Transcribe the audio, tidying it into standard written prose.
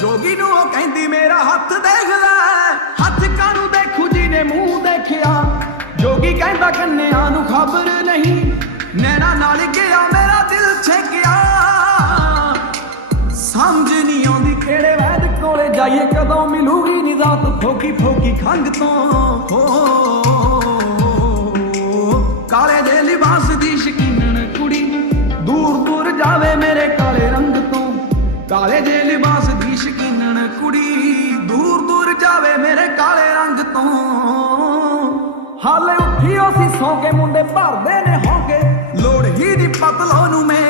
ਜੋਗੀ ਨੂੰ ਉਹ ਕਹਿੰਦੀ ਮੇਰਾ ਹੱਥ ਦੇਖ ਲੈ, ਹੱਥ ਕਾਹਨੂੰ ਦੇਖੂ ਜਿਹਨੇ ਮੂੰਹ ਦੇਖਿਆ। ਜੋਗੀ ਕਹਿੰਦਾ ਕੰਨਿਆਂ ਨੂੰ ਖਬਰ ਨਹੀਂ, ਨੈਣਾ ਨਾਲ ਗਿਆ ਮੇਰਾ ਦਿਲ ਛੇਕਿਆ। ਸਮਝ ਨਹੀਂ ਆਉਂਦੀ ਕਿਹੜੇ ਵੈਦ ਕੋਲੇ ਜਾਈਏ, ਕਦੋਂ ਮਿਲੂਗੀ ਨਿਜ਼ਾਤ ਫੋਕੀ ਫੋਕੀ ਖੰਗ ਤੋਂ। ਕਾਲੇ ਦੇ ਲਿਬਾਸ ਦੀ ਸ਼ਕੀਨਣ ਕੁੜੀ ਦੂਰ ਦੂਰ ਜਾਵੇ ਮੇਰੇ ਕਾਲੇ ਰੰਗ ਤੋਂ। ਕਾਲੇ ਦੇ ਲਿਬਾਸ ਦੀ ਸ਼ਕੀਨਣ ਕੁੜੀ ਦੂਰ ਦੂਰ ਜਾਵੇ ਮੇਰੇ ਕਾਲੇ ਰੰਗ ਤੋਂ। ਹਾਲੇ ਉੱਠੀ ਅਸੀਂ ਸੌਂ ਕੇ ਮੁੰਡੇ ਭਰਦੇ ਨੇ ਹੋਗੇ, ਲੋੜ ਹੀ ਦੀ ਪਤਲੋ ਨੂੰ ਮੈਂ